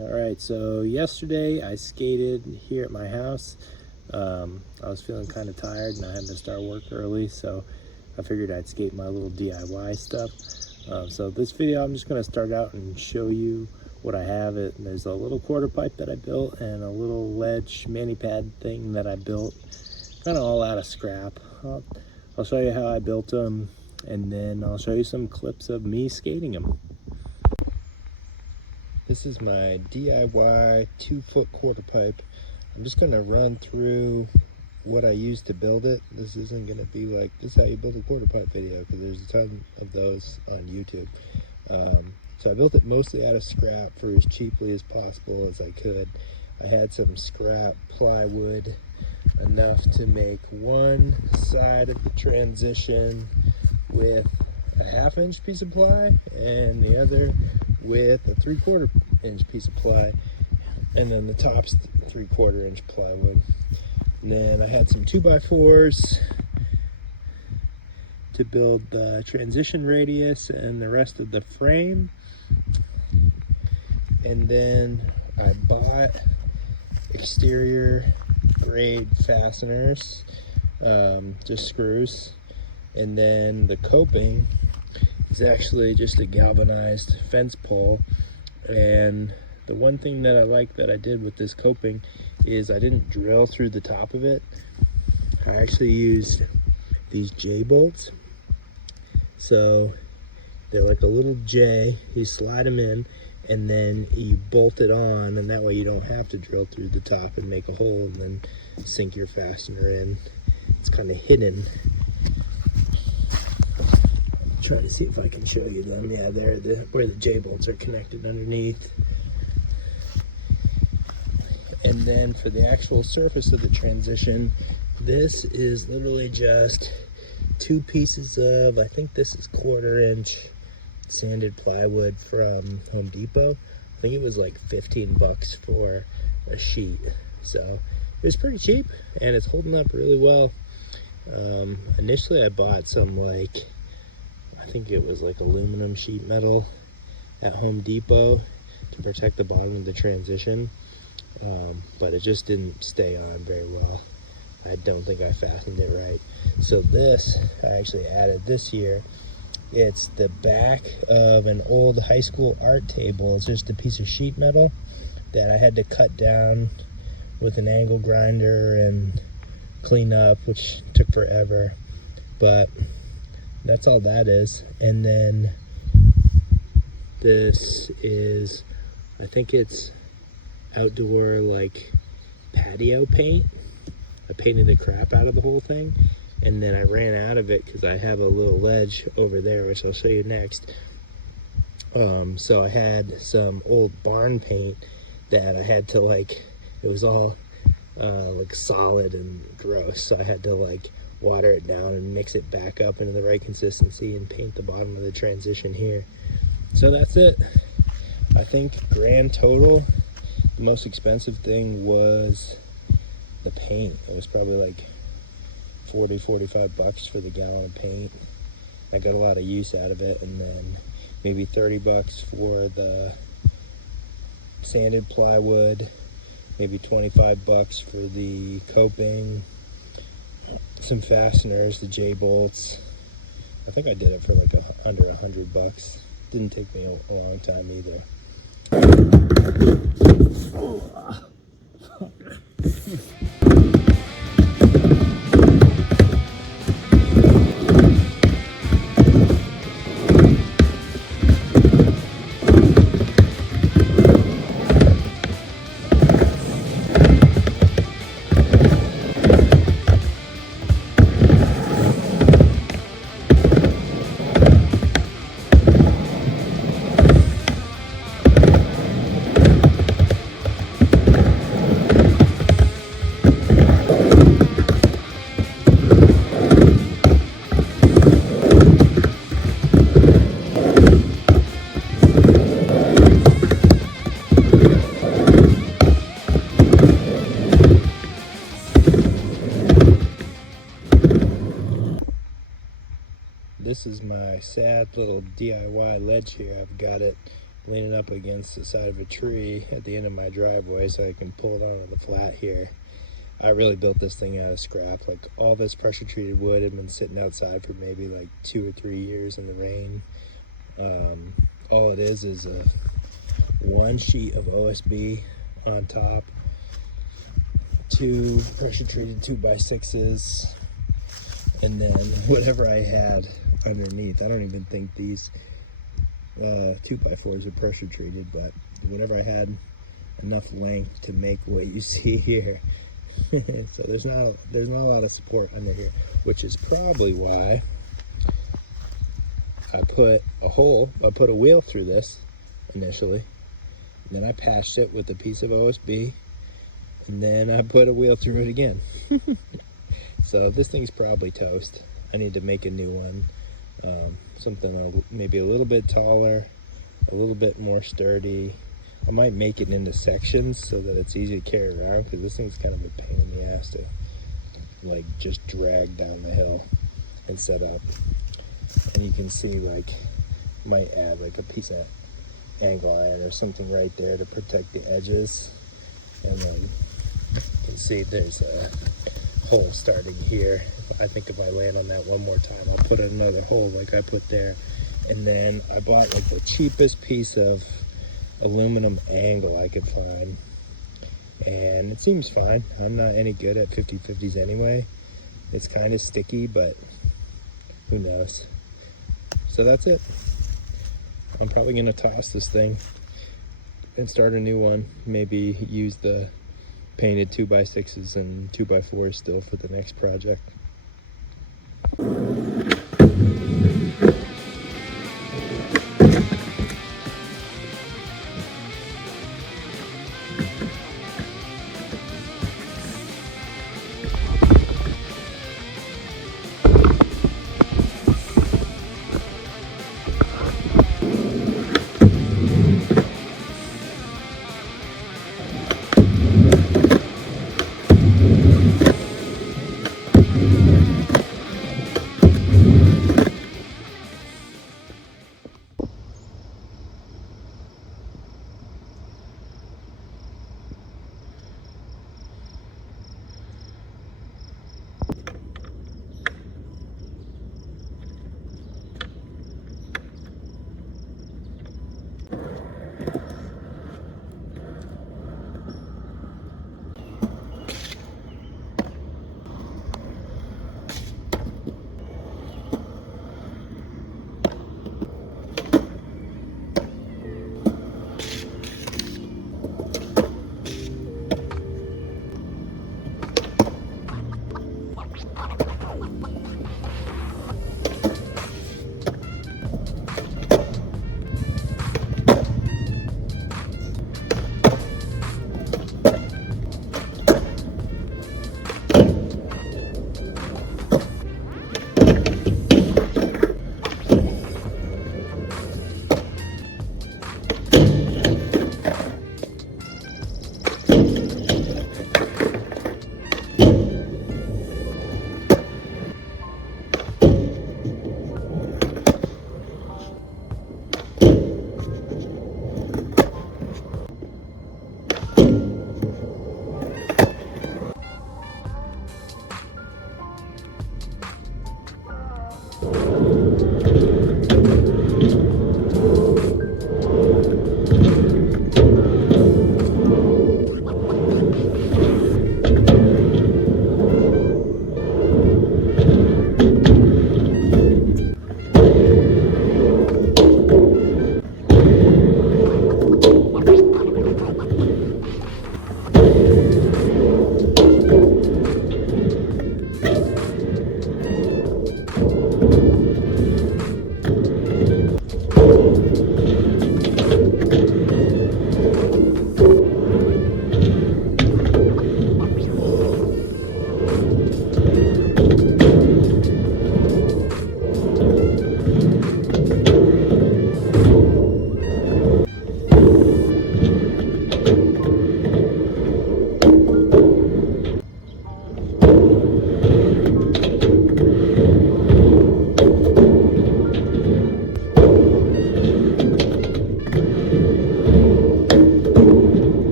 Alright, so yesterday I skated here at my house. I was feeling kind of tired and I had to start work early, so I figured I'd skate my little DIY stuff. So this video I'm just going to start out and show you what I have. There's a little quarter pipe that I built and a little ledge mani pad thing that I built, kind of all out of scrap. I'll show you how I built them, and then I'll show you some clips of me skating them. This is my DIY 2-foot quarter pipe. I'm just going to run through what I used to build it. This isn't going to be like, this is how you build a quarter pipe video, because there's a ton of those on YouTube. So I built it mostly out of scrap for as cheaply as possible as I could. I had some scrap plywood, enough to make one side of the transition with a 1/2 inch piece of ply and the other with a 3/4 inch piece of ply, and then the top's 3/4 inch plywood. And then I had some 2x4s to build the transition radius and the rest of the frame. And then I bought exterior grade fasteners, just screws. And then the coping is actually just a galvanized fence pole. And the one thing that I like that I did with this coping is I didn't drill through the top of it. I actually used these J bolts. So they're like a little J, you slide them in and then you bolt it on, and that way you don't have to drill through the top and make a hole and then sink your fastener in. It's kind of hidden. Try to see if I can show you them. Yeah, they're where the J bolts are connected underneath. And then for the actual surface of the transition, this is literally just 2 pieces of, I think this is 1/4 inch sanded plywood from Home Depot. I think it was like 15 bucks for a sheet. So it was pretty cheap and it's holding up really well. Initially I bought some, like, I think it was like aluminum sheet metal at Home Depot to protect the bottom of the transition, but it just didn't stay on very well. I don't think I fastened it right. So this, I actually added this year. It's the back of an old high school art table. It's just a piece of sheet metal that I had to cut down with an angle grinder and clean up, which took forever, but that's all that is. And then this is, I think it's outdoor like patio paint. I painted the crap out of the whole thing, and then I ran out of it because I have a little ledge over there, which I'll show you next. So I had some old barn paint that I had to, like, it was all like solid and gross, so I had to like water it down and mix it back up into the right consistency and paint the bottom of the transition here. So that's it. I think grand total, the most expensive thing was the paint. It was probably like 40-45 bucks for the gallon of paint. I got a lot of use out of it. And then maybe 30 bucks for the sanded plywood, maybe 25 bucks for the coping, some fasteners, the J bolts. I think I did it for like under 100 bucks. Didn't take me a long time either. This is my sad little DIY ledge here. I've got it leaning up against the side of a tree at the end of my driveway so I can pull it onto the flat here. I really built this thing out of scrap. Like, all this pressure treated wood had been sitting outside for maybe like 2 or 3 years in the rain. All it is a one sheet of OSB on top, 2 pressure treated 2x6s, and then whatever I had underneath. I don't even think these 2x4s are pressure treated, but whatever I had enough length to make what you see here. So there's not a lot of support under here, which is probably why I put a wheel through this initially, and then I patched it with a piece of OSB, and then I put a wheel through it again. So this thing's probably toast. I need to make a new one, something maybe a little bit taller, a little bit more sturdy. I might make it into sections so that it's easy to carry around, because this thing's kind of a pain in the ass to like just drag down the hill and set up. And you can see, like, might add like a piece of angle iron or something right there to protect the edges. And then you can see there's a hole starting here. I think if I land on that one more time, I'll put another hole like I put there. And then I bought like the cheapest piece of aluminum angle I could find, and it seems fine. I'm not any good at 50/50s anyway. It's kind of sticky, but who knows. So that's it. I'm probably gonna toss this thing and start a new one. Maybe use the painted 2x6s and 2x4s still for the next project.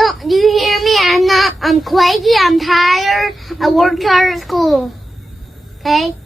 No, do you hear me? I'm crazy. I'm tired. I worked hard at school. Okay?